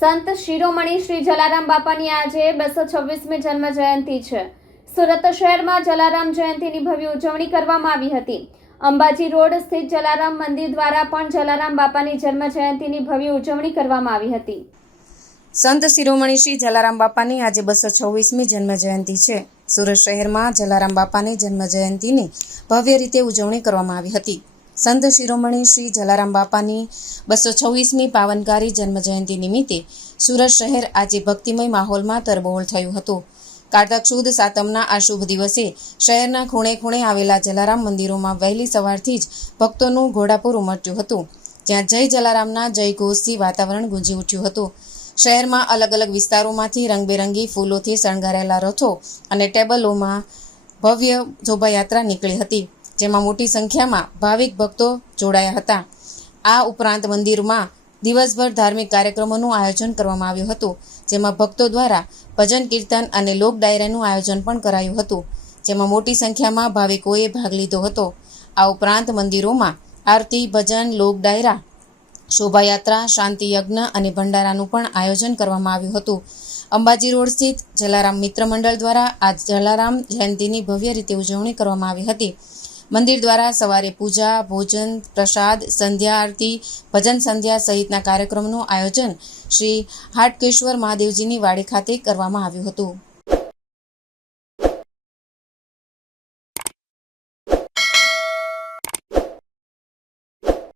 સંત શિરોમણી શ્રી જલારામ બાપાની આજે બસો છવ્વીસમી જન્મ જયંતિ છે. સુરત શહેરમાં જલારામ જયંતિની ભવ્ય ઉજવણી કરવામાં આવી હતી. અંબાજી રોડ સ્થિત જલારામ મંદિર દ્વારા પણ જલારામ બાપાની જન્મ જયંતિની ભવ્ય ઉજવણી કરવામાં આવી હતી. સંત શિરોમણી શ્રી જલારામ બાપાની આજે બસો છવ્વીસમી જન્મ જયંતિ છે. સુરત શહેરમાં જલારામ બાપાની જન્મ જયંતિની ભવ્ય રીતે ઉજવણી કરવામાં આવી હતી. સંત શિરોમણી શ્રી જલારામ બાપાની બસો છવ્વીસમી પાવનકારી જન્મ જયંતિ નિમિત્તે સુરત શહેર આજે ભક્તિમય માહોલમાં તરબોળ થયું હતું. કારતક સુદ સાતમના આ શુભ દિવસે શહેરના ખૂણે ખૂણે આવેલા જલારામ મંદિરોમાં વહેલી સવારથી જ ભક્તોનું ઘોડાપુર ઉમટ્યું હતું. જ્યાં જય જલારામના જય ઘોષથી વાતાવરણ ગુંજી ઉઠ્યું હતું. શહેરમાં અલગ અલગ વિસ્તારોમાંથી રંગબેરંગી ફૂલોથી શણગારેલા રથો અને ટેબલોમાં ભવ્ય શોભાયાત્રા નીકળી હતી. જેમાં મોટી સંખ્યામાં ભાવિક ભક્તો જોડાયા હતા. આ ઉપરાંત મંદિરમાં દિવસભર ધાર્મિક કાર્યક્રમોનું આયોજન કરવામાં આવ્યું હતું, જેમાં ભક્તો દ્વારા ભજન, કીર્તન અને લોક ડાયરાનું આયોજન પણ કરાયું હતું, જેમાં મોટી સંખ્યામાં ભાવિકોએ ભાગ લીધો હતો. આ ઉપરાંત મંદિરોમાં આરતી, ભજન, લોક ડાયરા, શોભાયાત્રા, શાંતિ યજ્ઞ અને ભંડારાનું પણ આયોજન કરવામાં આવ્યું હતું. અંબાજી રોડ સ્થિત જલારામ મિત્ર મંડળ દ્વારા આ જલારામ જયંતિની ભવ્ય રીતે ઉજવણી કરવામાં આવી હતી. મંદિર દ્વારા સવારે પૂજા, ભોજન, પ્રસાદ, સંધ્યા આરતી, ભજન સંધ્યા સહિતના કાર્યક્રમનું આયોજન શ્રી હાટકેશ્વર મહાદેવજીની વાડી ખાતે કરવામાં આવ્યું હતું.